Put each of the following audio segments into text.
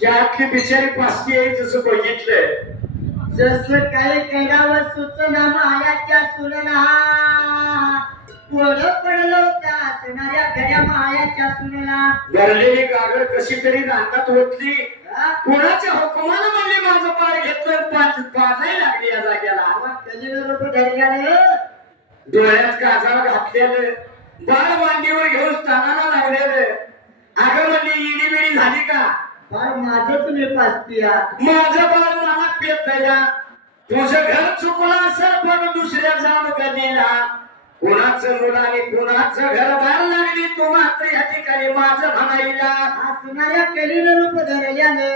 त्यातली बिचारी पासली आहे जसं बघितलं जसं काही करावं सुचना मायाच्या सुनला. पोर पडलो असणाऱ्या खऱ्या मायाच्या सुनला. भरलेली कागद कशी तरी रानात ओतली हा? कोणाच्या हुकुमानं म्हणली माझं पार घेतलं पाच पाचाही लागली या जाग्याला कलीला लोक धरल्याने डोळ्यात काजाला घातलेलं. बाळ मांडीवर घेऊन तानाला लागलेलं. अगं म्हणली इडी बिडी झाली का फार माझं तुम्ही पाचतीया माझं बाळ मला पेत द्या तुझं घर चुकलं असेल पण दुसऱ्या जाण गलीला कोणाचं मुलाने कोणाचं घरदार लागली तू मात्र या ठिकाणी माझं म्हणायला. असणाऱ्या कलीला रूप धरल्याने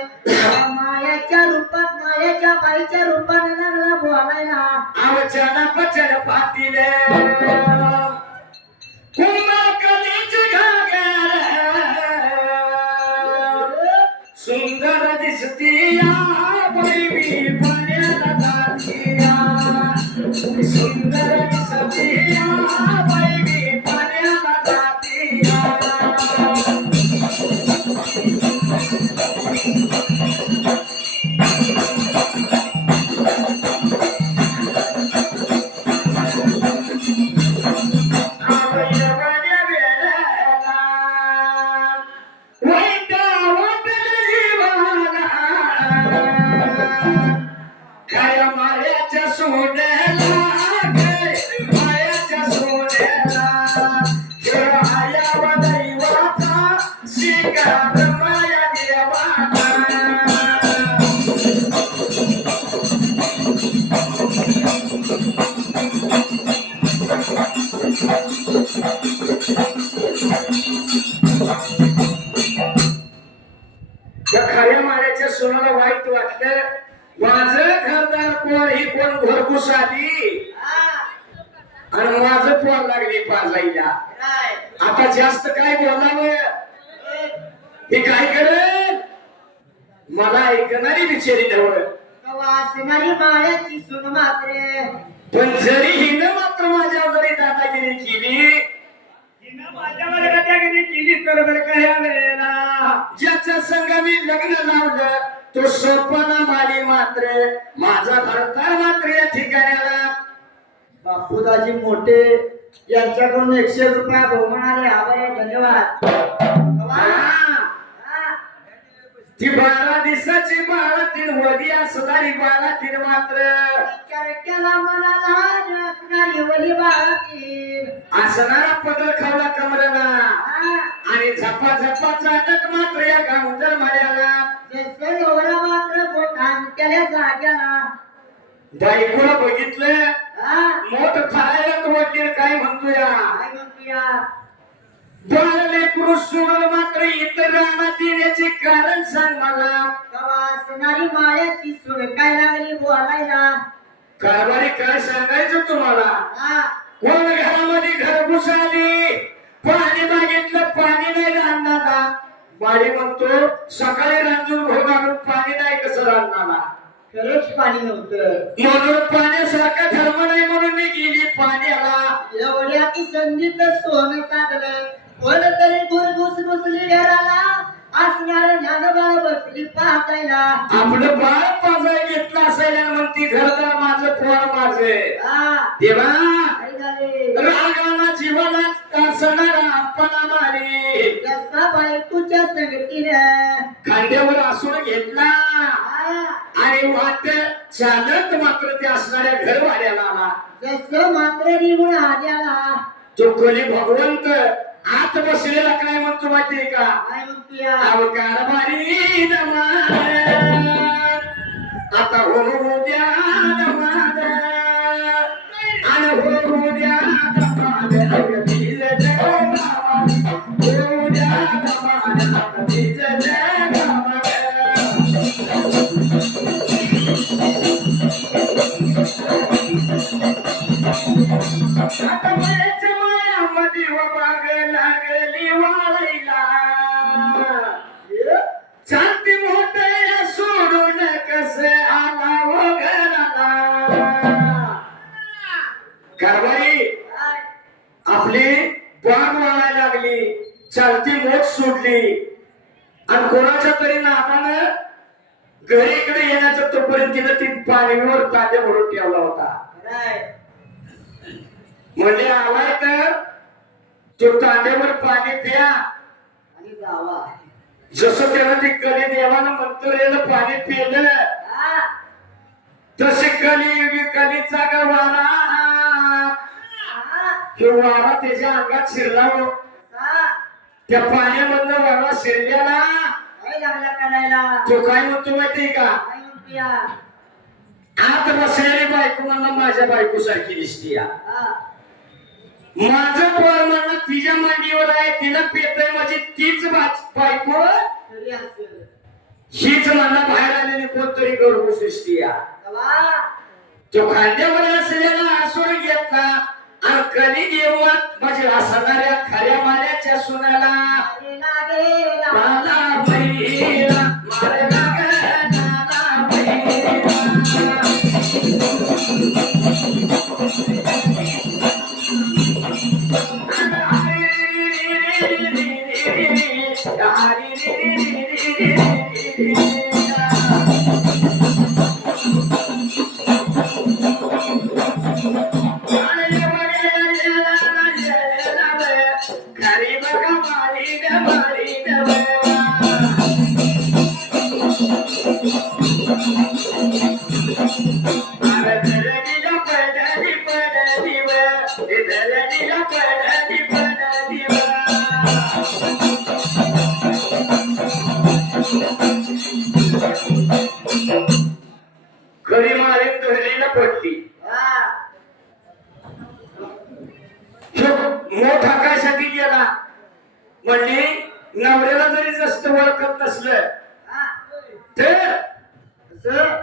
मायाच्या रूपात मायाच्या बाईच्या रूपाने लागला बोलायला. अवचन पचन पाटील. त्या खऱ्या मायाच्या सोनाला वाईट वाटलं. माझं घरदार कोण ही कोण घरघुस आली? आणि माझं पोर लागली पाजायला. आता जास्त काय बोलावं? हे काय करेल मला ऐकणारी बिचारी नवळ असणारी मायाची सुन मात्र. पण जरी हिनं मात्र माझ्यावर जरी दादागिरी केली दादागिरी केली तर बरं का या वेळेला ज्याच्या मी लग्न लावलं तो सोपना माली मात्र माझा भरतार मात्र या ठिकाणाला बापूदाजी मोठे यांच्याकडून एकशे रुपया बहुमानाने आभार आहे. धन्यवाद. ती बारा दिवसाची बाळातील वदी असणारी बाळातील मात्र विचार केला मनाला असणारी. असणारा पदर खावला कमरेला. आणि झपा झपाचा अटक मात्र या गावंदर माळ्याला जसं एवढा मात्र बोटान केल्या जाग्याला. बायकोला बघितलं. मोठ थाळ्याला वडील काय म्हणतोया? काय म्हणतोया? बाळ लेकरू सोडून मात्र इतर रानात येण्याचे कारण सांग मला. तेव्हा असणारी मायाची काय लागली बोलायला? कारभारी काय सांगायचं तुम्हाला? सकाळी रांजून भोग आणून पाणी नाही कसं राहणारा खरंच पाणी नव्हतं. म्हणून पाण्यासारखं धर्म नाही म्हणून मी गेली पाण्याला. एवढ्यात संधीत सोनं साधलं कोण तरी गुरघुस घुसली घराला? असणार ज्ञानबाळ बसली पाहायला. आपलं बाळ पाजाय घेतलं असेल आणि म्हणती घरदार माझं पोर माझे हा देवा आपण मारे जसा बायकोच्या संगतीनं. खांद्यावर असून घेतला. आणि वाट चालत मात्र ते असणाऱ्या घरवाड्याला आला. जसं मात्र निघून आल्याला. तो कली भगवंत आत बसलेला काय म्हणतो माहितीये का? काय म्हणतोया? अवकार बारी आता हो हो द्या दमाद आणि हो लागली वाळायला चालती मोठ्या सोडून कस आला व घराला. कारभारी? आपली बाग वाळायला लागली. चालती मोठ सोडली. आणि कोणाच्या तरी नादानं घरी इकडे येण्याचं तोपर्यंत तिनं ती पाणीवर तांब्या भरून ठेवला होता. म्हणजे आलाय तर तो तांब्यावर पाणी प्या. आणि जावा जसं त्यानं ती कली देवानं मंत्रेलं पाणी पिलं. तसे कली कलीचा ग वारा. हा. तो वारा त्याच्या अंगात शिरला हो. त्या पाण्यामधनं वारा शिरल्याला लागला करायला? तो काय म्हणतो माहितीये का? आत बसलेली बायको म्हणला माझ्या बायको सारखी दिसती या. माझं पोर बायको. हीच म्हणला बाहेर आलेली कोणतरी गरबू सृष्टी तो खांद्यावर असलेला आसूर घेतला आणि कधी देवत म्हणजे असणाऱ्या खऱ्या माऱ्याच्या सुनाला. खरी मारीन मोठ आकाशाती गेला म्हणजे नवऱ्याला जरी जास्त ओळखत नसलं. तर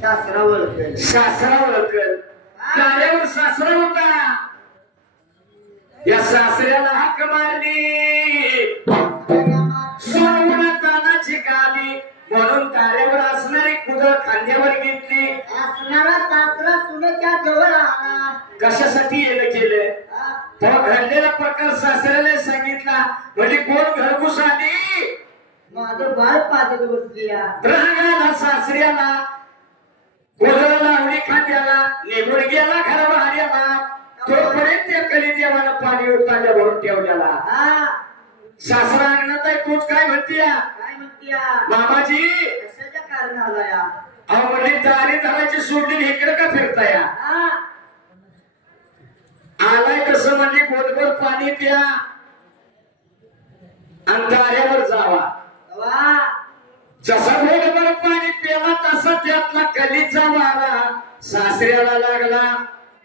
सासरा ओळखेल. सासरा ओळखल. कार्यावर सासरा होता. या सासऱ्याला हाक मारली. सोडवून तानाची गाली. म्हणून ताऱ्यावर असणारी कुदळ खांद्यावर घेतली. असणारा सासरा सुनेच्या जवळ आला. कशासाठी येणं केलं हा. तो घडलेला प्रकार सासऱ्याला सांगितला. म्हणजे कोण घरघुस आली? माझं बाळ पाजत बसली. रागाला सासऱ्याला कोदळ लावली. खांद्याला निघून गेला खरा भाड्याला तोपर्यंत त्या कलिदेवानं पाणी तांब्या भरून ठेवलेला. हा. सासरा अंगणात आहे तूच काय म्हणतीया? काय म्हणतीया? मामाजी. कशाच्या कारणाला या? अहो म्हणजे दारी धरायची सोडली इकडे का फिरताया? हा. आलाय कसं म्हणजे गोदभर पाणी प्या. आणि दाऱ्यावर जावा. जसा घोडभर पाणी प्याला तसा त्यातला कलीचा वारा. सासऱ्याला लागला.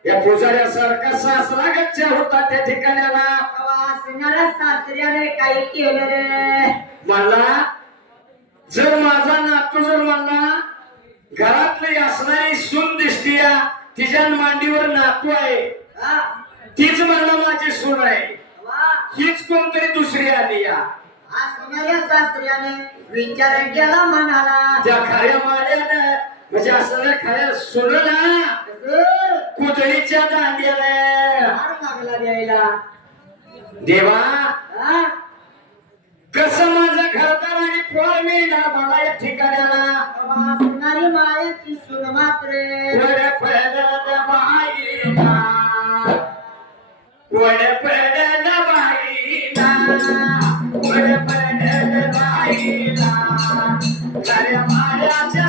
या पुजाऱ्यासारखा सासरा गच्च्या होता त्या असणाऱ्या सासऱ्याने काही केलं रे. म्हणला जर माझा नातू जर म्हणला घरातली असणारी सून दिसतीया तिच्या मांडीवर नातू आहे. तीच म्हणला माझी सून आहे. हीच कोणतरी दुसरी आली या. असणाऱ्या सासऱ्याने विचार केला म्हणाला. त्या खऱ्या माऱ्यानं म्हणजे कसं? कुदळीच्या दांड्याला. मार लागला द्यायला. देवा? कसं माझं घरदार आणि पोर मिळणार मला या ठिकाणाला तेव्हा असणारी मायाची सून मात्र. वड पडलं बाईला. वड पडलं बाईला. वड पडलं बाईला. खऱ्या माऱ्याच्या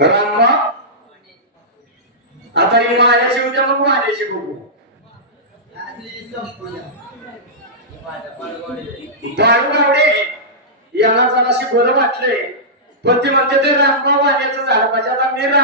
रामा. आता ही मायाची उद्या मग माझ्या बघू. बाळूगावडे याला जराशी बरं वाटलंय. पण ते म्हणते ते रामबा वाण्याचं झालं पाहिजे. आता मी